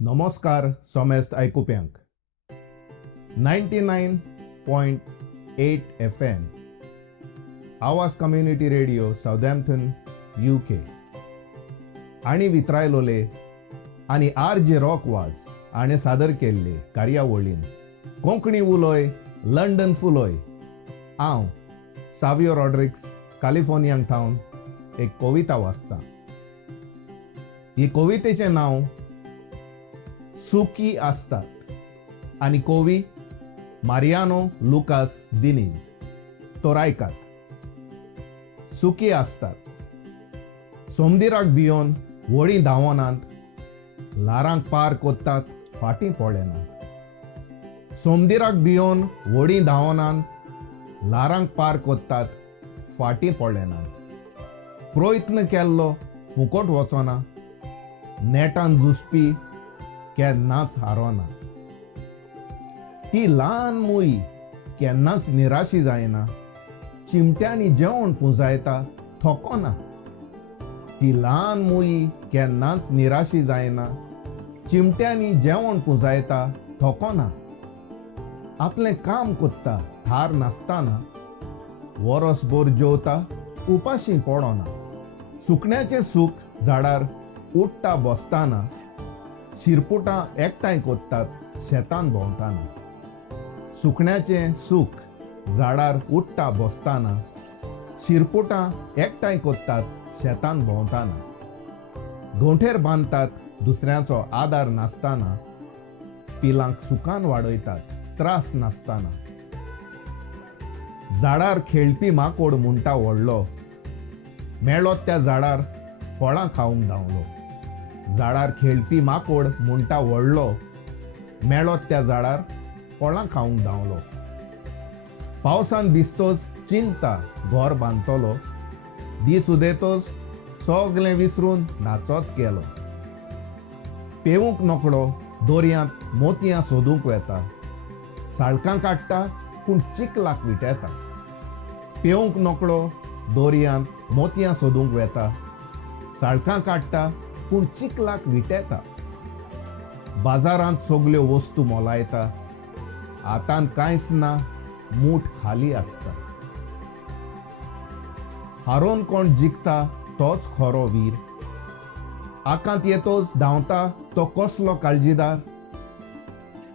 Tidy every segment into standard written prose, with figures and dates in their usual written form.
नमस्कार सोमेस्त आयकुप्यांक 99.8 FM आवाज community radio Southampton UK आणि वितरायलोले आणि RJ रॉक वाज आणि सादर केल्ले कार्यावळीन कोंकणी उलोय लंडन फुलोय हांव सावियो रॉड्रिक्स कॅलिफोर्नियांत थावन एक कविता वाचता. ही कवितेचें नांव सुखी आसतात आणि कवी मारियानो लुकास दिनीज. तो रायकात. सुखी आसतात. सोमदिराक भियोन व्हडी धांवनात, लारांक पार कोत्तात फाटीं पडलेनात. सोमदिराक भियोन व्हडी धांवनात, लारांक पार कोत्तात फाटीं पडलेनात. प्रयत्न केल्लो फुकट वचना, नेटान झुजपी केन्नाच हारोना. ती ल्हान मुई केन्नाच निराशी जायना, चिमट्यांनी जेवण पुंजायता थोकोना. ती ल्हान मुई केन्नाच निराशी जायना, चिमट्यांनी जेवण पुंजायता थोकोना. आपलें काम कोत्ता थार नासतना, वरसभर जेवता उपाशी पडना. सुकण्याचें सूख झाडार उडटा बसतना, शिरपुटां एकठांय कोत्तात शेतान भोंवताना. सुकण्याचें सूख झाडार उडटा बसतना, शिरपुटां एकठांय कोत्तात शेतान भोंवताना. गोंठेर बांदतात दुसऱ्याचो आदार नासतना, पिलांक सुखान वाडयतात त्रास नासतना. झाडार खेळपी माकोड म्हणटा व्हडलो, मेळ्ळो त्या झाडार फळां खावंक धांवलो. झाडार खेळपी माकोड म्हणटा व्हडलो, मेळ्ळो त्या झाडार फळां खावंक धांवलो. पावसान भिजतोच चिंता घर बांदतलो, दीस उदेतोच सगलें विसरून नाचत गेलो. पेवूंक नकळो दोरयांत मोतयां सोदूंक वेता, साळकां काडटा पूण चिकलाक विटेता. पेवूंक नकळो दोरयांत मोतयां सोदूंक वेता, साळकां काडटा पूण चिकलाक विटेता. बाजारांत सगल्यो वस्तू मोलायता, हातांत कांयच ना मूठ खाली आसता. हारोन कोण जिखता तोच खरो वीर, आकांत येतोच धांवता तो कसलो काळजीदार.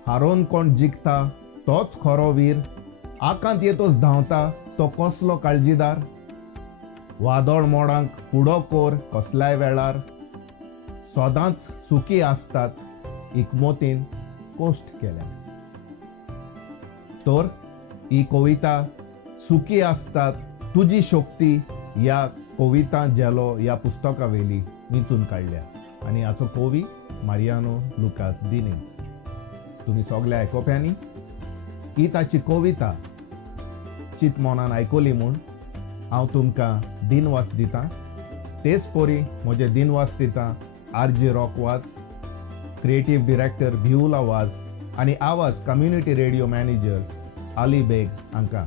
हारोन कोण जिखता तोच खरो वीर, आकांत येतोच धांवता तो कसलो काळजीदार. वादळ मोडांक फुडो कोर कसल्याय वेळार, सदांच सुखी आसतात एकमतीन कोश्ट केल्या. तर ही कविता सुखी आसतात तुजी शक्ती ह्या कविता जेलो ह्या पुस्तका वेली मिचून काडल्या आणि हाचो कवी मारियानो लुकास दिनीज. तुम्ही सगल्या आयकोप्यांनी ही ताची कविता चित मनान आयकोली म्हूण हांव तुमकां दिनवास दितां. तेच परी म्हजे दिनवास दितां RJ रॉक वाज, क्रिएटिव्ह डिरेक्टर भिवला वाज आणि आवाज कम्युनिटी रेडिओ मॅनेजर अली बेग हांकां.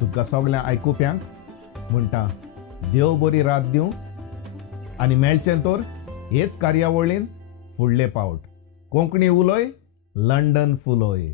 तुमकां सगल्या आयकुप्यांक म्हणटा देव बरी रात दिवं आणि मेळचें तर हेच कार्यावळीन फुडले पावट. कोंकणी उलोय लंडन फुलोय.